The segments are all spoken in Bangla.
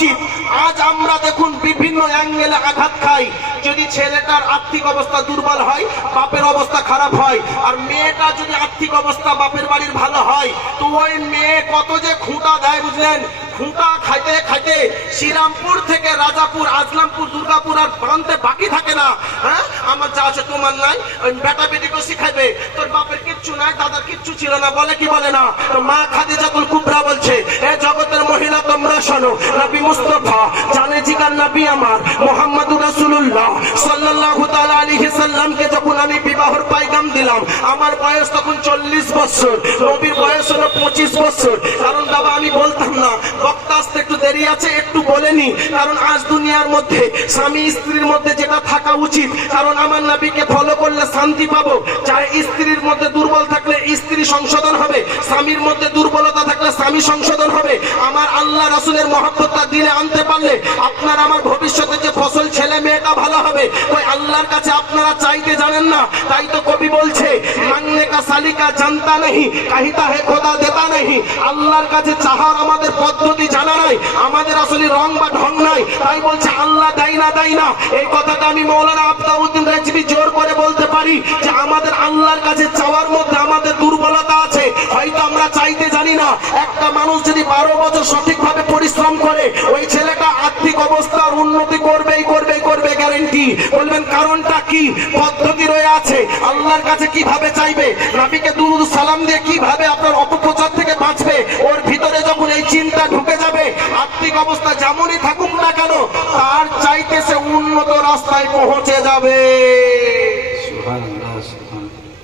উচিত। আজ আমরা দেখুন বিভিন্ন অ্যাঙ্গেলে আঘাত খাই। যদি ছেলেটার আর্থিক অবস্থা দুর্বল হয়, বাপের অবস্থা খারাপ হয়, আর মেয়েটা যদি আর্থিক অবস্থা বাপের বাড়ির ভালো হয়, তো ওই মেয়ে কত যে খুঁটা দেয় বুঝলেন। খুঁটা খাইতে খাইতে শ্রীরামপুর থেকে রাজাপুর, আজলামপুর, দুর্গাপুর আর প্রান্তে বাকি থাকে না। হ্যাঁ, আমার যা আছে তোমার নাই, ওই বেটা বেটিকে শিখাইবে তোর বাপের কিচ্ছু নাই, দাদার কিচ্ছু ছিল না, বলে কি বলে না। মা খাদিজাতুল কুবরা বলছে, এ জগতের মহিলা তোমরা শোনো, নবী মুস্তাফা জানে জিগার নবী আমার মুহাম্মদুর রাসূলুল্লাহ সাল্লাল্লাহু তাআলা আলাইহি সাল্লামকে যখন আমি বিবাহর পায়গাম দিলাম, আমার বয়স তখন 40 বছর, নবীর বয়স হলো 25 বছর। কারণ বাবা আমি বলতাম না, বক্তা আসতে একটু দেরি আছে, একটু বলেনি। কারণ আজ দুনিয়ার মধ্যে স্বামী স্ত্রীর মধ্যে যেটা থাকা উচিত, কারণ আমার নবীকে ফলো করলে শান্তি পাবো। চাই স্ত্রীর মধ্যে দুর্বল থাকলে স্ত্রী সংশোধন হবে, স্বামীর মধ্যে দুর্বলতা থাকলে স্বামী সংশোধন হবে। আমার আল্লাহ রাসূলের মহব্বতটা দিলে আনতে পারলে আপনার আমার ভবিষ্যতে যে ফসল ছেলে মেয়েটা ভালো হবে। ওই আল্লাহর কাছে আপনারা চাইতে জানেন না, তাই তো কবি বলছে মাংনে কা সালিকা জানতা নেই, কাহিতা হে খোদা দেতা নেই। আল্লাহর কাছে চাহার আমাদের পদ্ধতি জানা নাই, আমাদের আসলে রং বা ঢং নাই, তাই বলছে আল্লাহ দেয় না দেয় না। এই কথাটা আমি মৌলানা আফতাবউদ্দিন রেজভী জোর করে বলতে পারি যে আমাদের আল্লাহর কাছে চাওয়ার মধ্যে আমাদের দুর্বলতা আছে, হয়তো আমরা চাইতে জানি না। একটা মানুষ যদি 12 বছর সঠিকভাবে পরিশ্রম করে, ওই ছেলেটা আর্থিক অবস্থার উন্নতি করবেই করবে করবে, গ্যারান্টি। বলবেন কারণটা কি? পদ্ধতি রয়ে আছে। আল্লাহর কাছে কিভাবে চাইবে, নবীকে দুরূদ সালাম দিয়ে কিভাবে আপনার অপপ্রচার থেকে বাঁচবে, ওর ভিতরে যখন এই চিন্তা ঢুকে যাবে, আর্থিক অবস্থা যেমনই থাকুক না কেন, তার চাইতে সে উন্নত রাস্তায় পৌঁছে যাবে।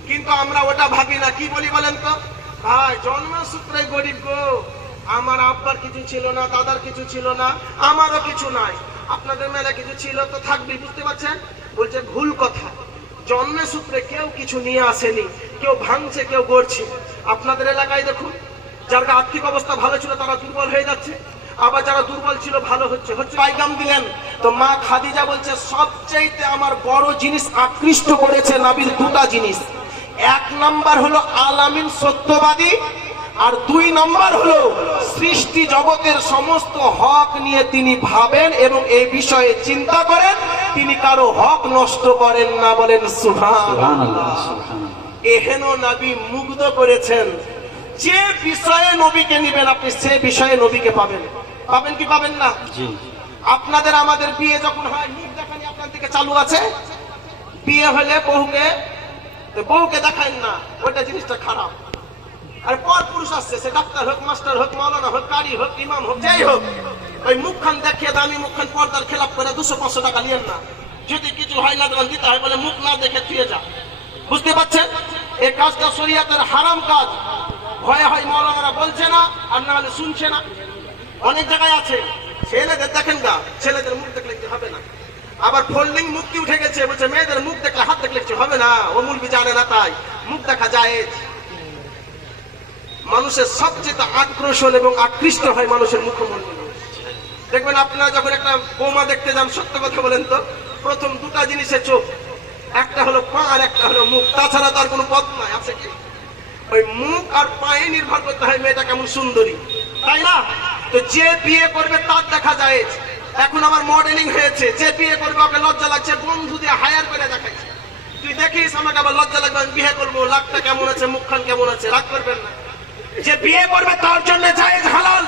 কিন্তু আমরা ওটা ভাবি না। কি বলি বলেন তো? ভাই জন্মসূত্রে গরিব গো, আমার আব্বার কিছু ছিল না, দাদার কিছু ছিল না, আমারও কিছু নাই, আপনাদের মেলা কিছু ছিল তো থাকবি, বুঝতে পারছেন? বলছে ভুল কথা। জন্মের সূত্রে কেউ কিছু নিয়ে আসেনি, কেউ ভাঙছে কেউ গড়ছে। আপনাদের এলাকায় দেখুন, যার আর্থিক অবস্থা ভালো ছিল তারা দুর্বল হয়ে যাচ্ছে, আবার যারা দুর্বল ছিল ভালো হচ্ছে। পায়গাম দিলেন তো মা খাদিজা বলছে সবচাইতে আমার বড় জিনিস আকৃষ্ট করেছে নবীর দুটা জিনিস। এক নাম্বার হলো আলামিন সত্যবাদী, আর 2 নাম্বার হলো সৃষ্টি জগতের সমস্ত হক নিয়ে তিনি ভাবেন এবং এই বিষয়ে চিন্তা করেন, তিনি কারো হক নষ্ট করেন না। বলেন সুবহানাল্লাহ। এহেন নবী মুগ্ধ করেছেন, যে বিষয়ে নবীকে নেবেন আপনি সে বিষয়ে নবীকে পাবেন। পাবেন কি পাবেন না? আপনাদের আমাদের বিয়ে যখন হয়, মুখ দেখানি আপনার দিকে চালু আছে। বিয়ে হলে বউকে দেখান না, ওইটা জিনিসটা খারাপ। আর পর পুরুষ আসছে, সে ডাক্তার হোক, মাস্টার হোক, মাওলানা হোক, কারি হোক, ইমাম হোক, যাই হোক, ওই মুখখান দেখিয়ে দামি মুখখান পর্দার খেলাপ করে 200-500 টাকা নিয়েন না। যদি কিছু হয় না দিতে হয়, বলে মুখ না দেখে থুয়ে যা। বুঝতে পারছেন? এই কাজটা শরীয়তের হারাম কাজ। ভয়ে হয় মাওলানারা বলছে না, আর না হলে শুনছে না। অনেক জায়গায় আছে, ছেলেদের দেখেন গা, ছেলেদের মুখ দেখলে কিছু হবে না। আবার ফোল্ডিং মুক্তি উঠে গেছে, বলছে মেয়েদের মুখ দেখলে, হাত দেখলে কিছু হবে না, ও মুলবি জানে না, তাই মুখ দেখা যায়। মানুষের সবচেয়ে আকর্ষণ এবং আকৃষ্ট হয় মানুষের মুখমণ্ডল। দেখবেন আপনারা যখন একটা বৌমা দেখতে যান, সত্য কথা বলেন তো, প্রথম 2টা জিনিসের চোখ, একটা হলো পা আর একটা হলো মুখ, তাছাড়া তার কোনো পথ নাই। আছে কি? ওই মুখ আর পায়ে নির্ভর করতে হয় মেয়েটা কেমন সুন্দরী, তাই না? তো যে বিয়ে করবে তার দেখা যায়। এখন আবার মডেলিং হয়েছে, যে বিয়ে করবে ওকে লজ্জা লাগছে, বন্ধু দিয়ে হায়ার করে দেখাচ্ছে। তুই দেখিস, আমাকে আবার লজ্জা লাগবে, আমি বিয়ে করবো, লাখটা কেমন আছে, মুখখান কেমন আছে, রাগ করবেন না। যে বিয়ে করবে তার জন্য জায়েজ হালাল,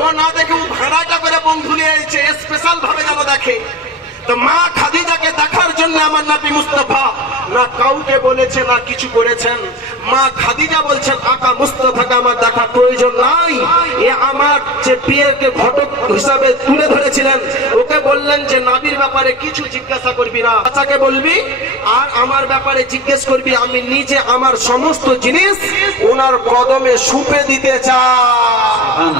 ও না দেখে ও ভাড়াটা করে বন্ধু নিয়ে এসেছে, স্পেশাল ভাবে যেন দেখে। তো মা খাদিজাকে দেখার জন্য আমার নবী মুস্তাফা না কাউকে বলেছে না কিছু করেছেন। মা খাদিজা বলছেন আকা মুস্তাফাকে আমার দেখা প্রয়োজন নাই। এ আমার যে বিয়েকে ঘটক হিসাবে তুলে ধরেছিলেন, ওকে বললেন যে নবীর ব্যাপারে কিছু জিজ্ঞাসা করবি না, বাচ্চাকে বলবি আর আমার ব্যাপারে জিজ্ঞেস করবি। আমি নিজে আমার সমস্ত জিনিস ওনার কদমে সুপে দিতে চাই।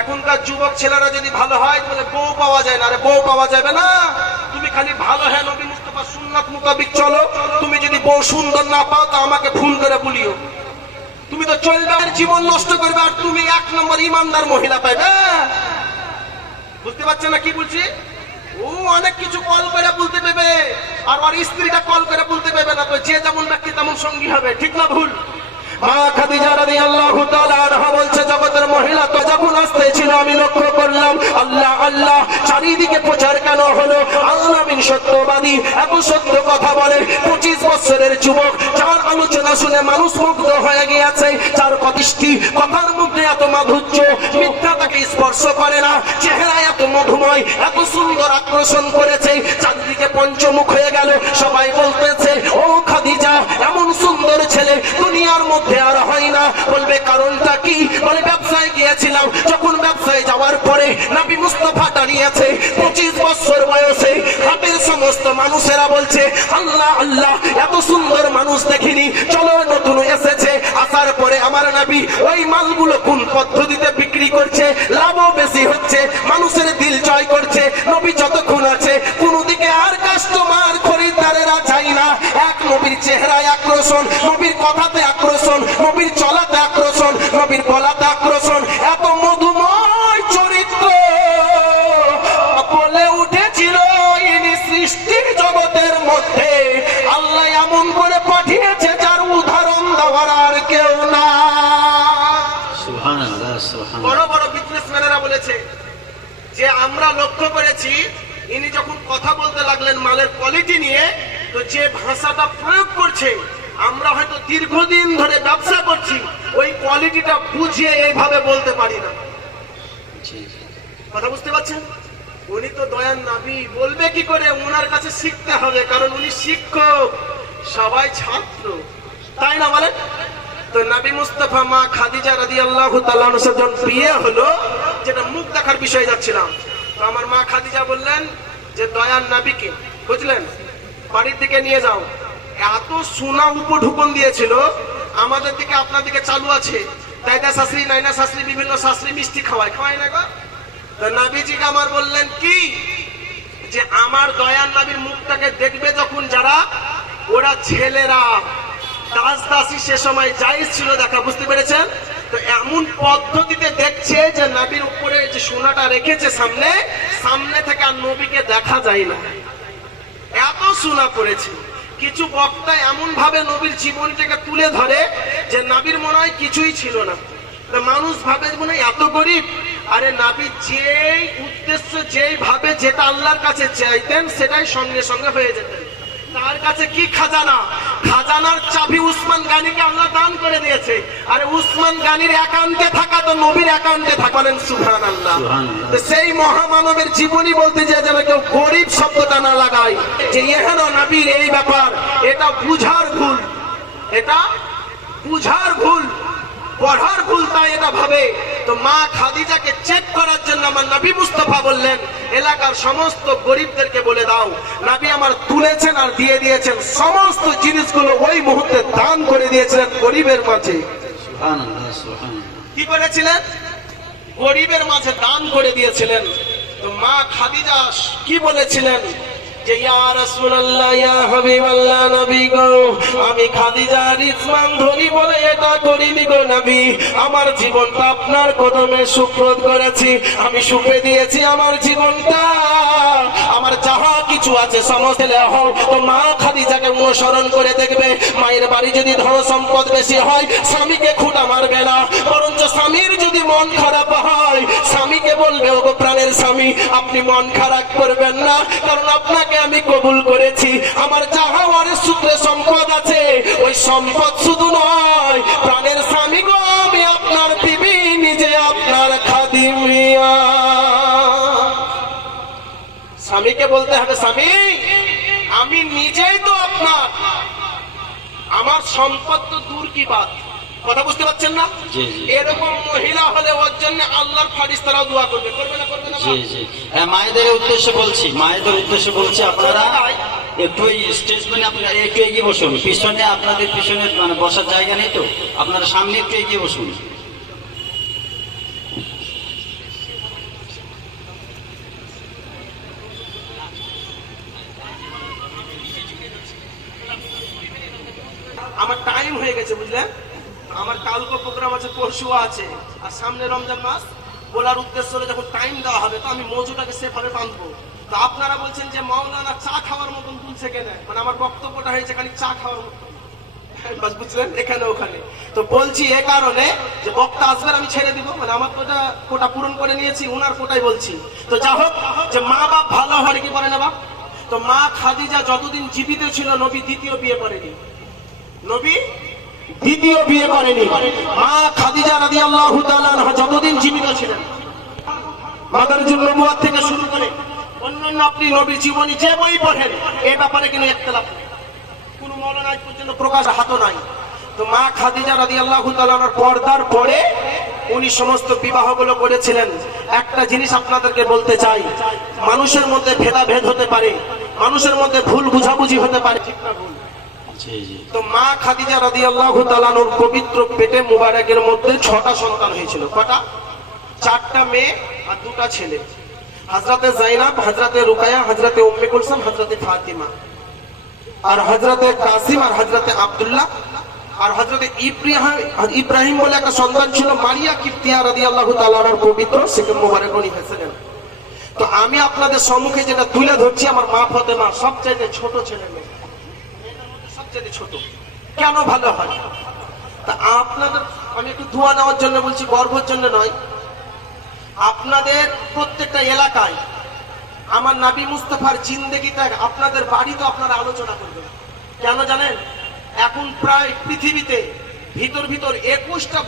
এখনকার যুবক ছেলেরা যদি ভালো হয়, তাহলে বউ পাওয়া যায় না। আরে বউ পাওয়া যাবে না, তুমি খালি ভালো হ্যাঁ নবী মুস্তাফা সুন্নাত মোতাবিক চলো। তুমি যদি বউ সুন্দর না পাও তো আমাকে ফোন করে বলিও। তুমি তো চলবে, জীবন নষ্ট করবে, আর তুমি 1 নম্বর ইমানদার মহিলা পাইবে। বুঝতে পারছেন না কি বলছি? ও অনেক কিছু কল করে বলতে পারবে, আর ওর স্ত্রীটা কল করে বলতে পারবে না। তো যে যেমন ব্যক্তি তেমন সঙ্গী হবে, ঠিক না ভুল? মা খাদিজা রাদিয়াল্লাহু তাআলা আনহা বলছে, জগতের মহিলা তো যখন আসতেছিল আমি লক্ষ্য করলাম আল্লাহ আল্লাহ চারিদিকে প্রচার কেন হলো, আল্লামিন সত্যবাদী, এত সত্য কথা বলে, 25 বছরের যুবক, যার আলোচনা শুনে মানুষ মুগ্ধ হয়ে গিয়েছে, যার কতিষ্ঠি কথার মধ্যে এত মাধুর্য, মিথ্যা তাকে স্পর্শ করে না, চেহারা এত মধুময়, এত সুন্দর আকর্ষণ করেছে, চারিদিকে পঞ্চমুখ হয়ে গেল। সবাই বলতেছে ও খাদিজা এমন সুন্দর ছেলে দুনিয়ার মধ্যে আর হয় না। বলবে কারণটা কি? বলে ব্যবসায় গিয়েছিলাম, যখন ব্যবসায় যাওয়ার পরে নবী মুস্তাফা দাঁড়িয়েছে, 25 বছর বয়সে, হাটের সমস্ত মানুষেরা বলছে আল্লাহ আল্লাহ এত সুন্দর মানুষ দেখিনি, চলো নতুন এসেছে, আসার পরে আমার নবী ওই মালগুলো কোন পদ্ধতিতে বিক্রি করছে, লাভও বেশি হচ্ছে, মানুষের দিল জয় করছে। নবী যতক্ষণ আছে কোন দিকে আর কাস্টমার খরিদ্দারেরা চাই না, এক নবীর চেহারায় আকর্ষণ, নবীর কথাতে আকর্ষণ, নবীর চলাতে আকর্ষণ, নবীর বলাতে আকর্ষণ, এত মধুময় চরিত্র বলে উঠেছিল ইনি সৃষ্টির জগতের মধ্যে আল্লাহ এমন করে পাঠিয়েছে যার উদাহরণ দেওয়ার আর কেউ না। সুবহানাল্লাহ, সুবহানাল্লাহ। বড় বড় বিজনেসম্যানেরা বলেছে যে আমরা লক্ষ্য করেছি ইনি যখন কথা বলতে লাগলেন মালের কোয়ালিটি নিয়ে, তো যে ভাষাটা প্রয়োগ করছে আমরা হয়তো দীর্ঘদিন ধরে ব্যবসা করছি, ওই কোয়ালিটিটা বুঝিয়ে এইভাবে বলতে পারি না। কথা বুঝতে পারছেন? উনি তো দয়ার নবী, বলবে কি করে? ওনার কাছে শিখতে হবে, কারণ উনি শিক্ষক, সবাই ছাত্র, তাই না বলেন? তো নবী মুস্তাফা মা খাদিজা রাদিয়াল্লাহু তাআলা আনহার যখন বিয়ে হলো, যেটা মুখ দেখার বিষয় যাচ্ছিলাম, তো আমার মা খাদিজা বললেন যে দয়ার নবীকে বুঝলেন বাড়ির দিকে নিয়ে যাও। এত সোনা উপঢুকন দিয়েছিল, আমাদের দিকে আপনার দিকে চালু আছে, দাইদা শাশুড়ি নাইনা শাশুড়ি বিভিন্ন শাশুড়ি মিষ্টি খাওয়ায় না গো। তো নবীজিকে আমার বললেন কি যে আমার দয়ার নবীর মুখটাকে দেখবে যখন যারা, ওরা ছেলেরা দাস দাসী সে সময় জায়েজ ছিল দেখা, বুঝতে পেরেছেন? তো এমন পদ্ধতিতে দেখছে যে নবীর উপরে যে সোনাটা রেখেছে সামনে, সামনে থেকে আর নবীকে দেখা যায় না, এত সোনা করেছে। কিছু বক্তা এমন ভাবে নবীর জীবনটাকে তুলে ধরে যে নবীর মনে হয় কিছুই ছিল না, মানুষ ভাবে মনে হয় এত গরিব। আরে নবী যেই উদ্দেশ্য, যেই ভাবে যেটা আল্লাহর কাছে চাইতেন সেটাই সঙ্গে সঙ্গে হয়ে যেতেন। তার কাছে কি খাজানা, খাজানার চাবি উসমান গানিকে আল্লাহ দান করে দিয়েছে। আরে উসমান গানির একাউন্টে থাকা তো নবীর একাউন্টে থাকেন, সুবহানাল্লাহ। সেই মহামানবের জীবনী বলতে যে যেন কেউ গরিব শব্দটা না লাগায়, যে এহেন নবীর এই ব্যাপার, এটা বুঝার ভুল, এটা বুঝার ভুল, পড়ার ভুল, তাই এটা ভাবে। তো মা খাদিজাকে চেক করার জন্য আমার নবী মুস্তাফা বললেন এলাকার সমস্ত গরিবদেরকে বলে দাও, নবী আমার তুলেছেন আর দিয়ে দিয়েছেন, সমস্ত জিনিসগুলো ওই মুহূর্তে দান করে দিয়েছিলেন গরিবের মাঝে। সুবহানাল্লাহ, সুবহানাল্লাহ। কি করেছিলেন? গরিবের মাঝে দান করে দিয়েছিলেন। তো মা খাদিজা কি বলেছিলেন যে ইয়া রাসূলুল্লাহ, ইয়া হাবিবাল্লাহ, নবী গো আমি খাদিজা রিজওয়ান ধনী বলে এটা করিনি গো নবী, আমার জীবনটা আপনার কদমে সুপ্রদ করেছি, আমি সুপে দিয়েছি আমার জীবনটা, আমার যাহা কিছু আছে সমস্ত হও। তো মা খাদিজাকে অনুসরণ করে দেখবে, মায়ের বাড়ি যদি ধন সম্পদ বেশি হয় স্বামীকে খুঁটা মারবে না, বরঞ্চ স্বামীর যদি মন খারাপ হয় স্বামীকে বলবে ওগো প্রাণের স্বামী আপনি মন খারাপ করবেন না, কারণ আপনাকে আমি কবুল করেছি, আমার যাহা ওয়ারিস সূত্রে সম্পদ আছে ওই সম্পদ শুধু নয় প্রাণের স্বামী গো আমি আপনার বিবি, নিজে আপনার খাদিমিয়া। স্বামীকে বলতে হবে স্বামী আমি নিজেই তো আপনার, আমার সম্পদ তো দূর কি বাত। কথা বুঝতে পারছেন না? এরকম মহিলা হলে ওর জন্য আল্লাহর ফারিস্তারাও দোয়া করবে, করবে না? করবে না? জি জি। হ্যাঁ, মায়েদের উদ্দেশ্যে বলছি, মায়েদের উদ্দেশ্যে বলছি, আপনারা একটু এই স্টেজ মানে আপনারা একটু এগিয়ে বসুন, পিছনে আপনাদের পিছনে মানে বসার জায়গা নেই, তো আপনারা সামনে একটু এগিয়ে বসুন। আমার টাইম হয়ে গেছে বুঝলেন, আমার কালকে প্রোগ্রাম আছে, পরশু আছে, আর সামনে রমজান মাস। বলার উদ্দেশ্য হলে যখন টাইম দেওয়া হবে তো আমি মজুটাকে সেভাবে বাঁধবো। তো আপনারা বলছেন যে মাওলানা চা খাওয়ার মতন তুলছে কেন, মানে আমার বক্তব্যটা হয়েছে খালি চা খাওয়ার মতন। বাস বুঝলেন, এখানে ওখানে। তো বলছি এ কারণে যে বক্তা আসবেন আমি ছেড়ে দিব, মানে আমার কোটা পূরণ করে নিয়েছি, উনার কোটাই বলছি। তো যা হোক, যে মা বাপ ভালো হয় কি বলে না বাপ? তো মা খাদিজা যতদিন জীবিত ছিল নবী দ্বিতীয় বিয়ে করেনি, নবী দ্বিতীয় বিয়ে করেনি। মা খাদিজা রাদিয়াল্লাহু তাআলা আনহা যতদিন জীবিত ছিলেন, মাদারুন নবুওয়াত থেকে শুরু করে অন্যান্য আপনি নবী জীবনী যে বই পড়েন এই ব্যাপারে কিন্তু ইখতিলাফ নেই, কোনো মৌলানা আজ পর্যন্ত প্রকাশ হাতও নাই। তো মা খাদিজা রাদিয়াল্লাহু তাআলা আনহার পর্দার পরে উনি সমস্ত বিবাহগুলো করেছিলেন। একটা জিনিস আপনাদেরকে বলতে চাই, মানুষের মধ্যে ভেদাভেদ হতে পারে, মানুষের মধ্যে ভুল বুঝাবুঝি হতে পারে, ঠিক না ভুল? জি জি। তো মা খাদিজা রাদিয়াল্লাহু তাআলা আনহার পবিত্র পেটে মুবারকের মধ্যে 6টা সন্তান হয়েছিল। কটা? 4টা মেয়ে আর 2টা ছেলে। হযরতে যায়েনব, হযরতে রুকায়া, হযরতে উম্মে কুলসুম, হযরতে ফাতিমা, আর হযরতে কাসিম, আর হযরতে আব্দুল্লাহ, আর হযরতে ইব্রাহিম বলে একটা সন্তান ছিল, মারিয়া কিপ্তিয়া রাদিয়াল্লাহু তাআলা আনহার পবিত্র সেকে মুবারক উনি হয়েছিলেন। তো আমি আপনাদের সম্মুখে যেটা তুলে ধরছি, আমার মা ফাতেমা সবচেয়ে ছোট ছেলে মেয়ে, সবচেয়ে ছোট। কেন ভালো হয়? তা আপনাদের আমি একটু দোয়া নেওয়ার জন্য বলছি, গর্বের জন্য নয়। আপনাদের প্রত্যেকটা এলাকায় আমার নবী মুস্তাফার জিন্দেগিটা আপনাদের বাড়িতে আপনারা আলোচনা করবেন। কেন জানেন? এখন প্রায় পৃথিবীতে ভিতর 21টা